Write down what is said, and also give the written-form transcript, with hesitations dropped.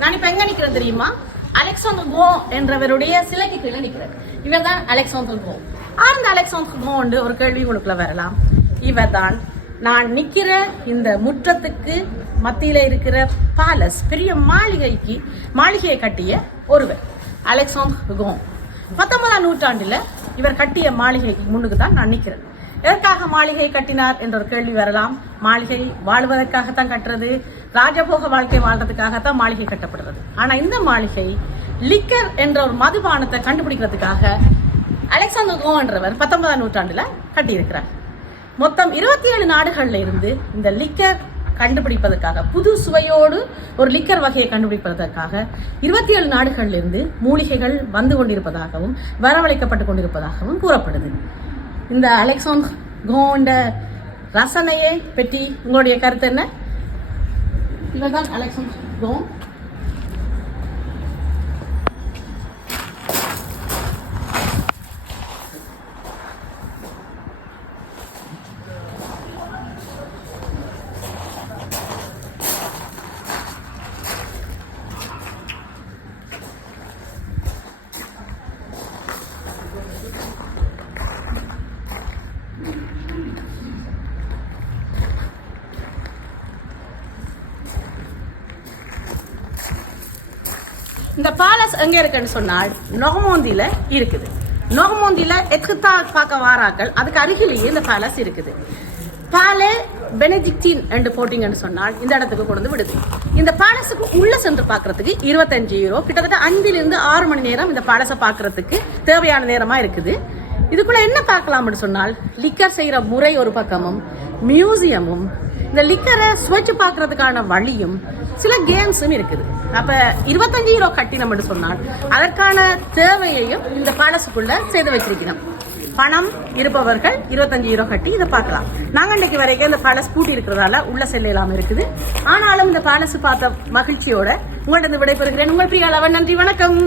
நான் இப்ப எங்க நிக்கிறேன் தெரியுமா? அலெக்சாண்டர் கோ என்றவருடைய சிலைக்கு கீழே நிக்கிறேன். இவர் தான் அலெக்சாண்டர் கோ. ஆர்ந்த அலெக்சாண்டர் கோ என்று ஒரு கேள்வி உங்களுக்குள்ள வரலாம். இவர் தான் நான் நிக்கிற இந்த முற்றத்துக்கு மத்தியில இருக்கிற பேலஸ், பெரிய மாளிகையை கட்டிய ஒருவர் அலெக்சாண்டர் கோ. 19ஆம் நூற்றாண்டுல இவர் கட்டிய மாளிகை முன்னுக்கு தான் நான் நிக்கிறேன். எதற்காக மாளிகை கட்டினார் என்ற ஒரு கேள்வி வரலாம். மாளிகை வாழ்வதற்காகத்தான் கட்டுறது, ராஜபோக வாழ்க்கை வாழ்றதுக்காகத்தான் மாளிகை கட்டப்படுறது. ஆனா இந்த மாளிகை லிக்கர் என்ற ஒரு மதுபானத்தை கண்டுபிடிக்கிறதுக்காக அலெக்சாண்டர் கோ என்றவர் 19ஆம் நூற்றாண்டுல கட்டியிருக்கிறார். மொத்தம் 27 நாடுகள்ல இருந்து இந்த லிக்கர் கண்டுபிடிப்பதற்காக, புது சுவையோடு ஒரு லிக்கர் வகையை கண்டுபிடிப்பதற்காக 27 நாடுகள்ல இருந்து மூலிகைகள் வந்து கொண்டிருப்பதாகவும் வரவழைக்கப்பட்டு கொண்டிருப்பதாகவும் கூறப்படுது. இந்த அலெக்சாண்டர் கோண்ட ரசனையை பற்றி உங்களுடைய கருத்து என்ன? இவர்தான் அலெக்சாண்டர் கோ. இந்த பேலஸ் எங்க இருக்குன்னு சொன்னால் நொகமோந்தில இருக்குது. நொகமோந்தில எக்ஸா பார்க்க வாராக்கள், அதுக்கு அருகிலேயே இந்த பேலஸ் இருக்குது. பாலே பெனடிக்டின் என்று போட்டிங்கன்னு சொன்னால் இந்த இடத்துக்கு கொண்டு விடுது. இந்த பேலஸுக்கு உள்ள சென்று பார்க்கறதுக்கு 25 யூரோ, கிட்டத்தட்ட 5 to 6 மணி நேரம் இந்த பேலஸை பார்க்கறதுக்கு தேவையான நேரமா இருக்குது. இதுக்குள்ள என்ன பார்க்கலாம்னு சொன்னால் லிக்கர் செய்யற முறை ஒரு பக்கமும், மியூசியமும், இந்த லிக்கரை சுவைச்சு பார்க்கறதுக்கான வழியும், சில கேம்ஸும் இருக்குது. அப்ப 25 யூரோ கட்டினோம்னு சொன்னால் அதற்கான தேவையையும் இந்த பேலஸுக்குள்ள செய்து வச்சிருக்கணும். பணம் இருப்பவர்கள் 25 யூரோ கட்டி இதை பார்க்கலாம். நாங்க இன்னைக்கு வரைக்கும் இந்த பேலஸ் பூட்டி இருக்கிறதால உள்ள செல்லலாம் இருக்குது. ஆனாலும் இந்த பேலஸ் பார்த்த மகிழ்ச்சியோட உங்கள்கிட்ட விடைபெறுகிறேன். உங்கள் பிரியாளவன். நன்றி, வணக்கம்.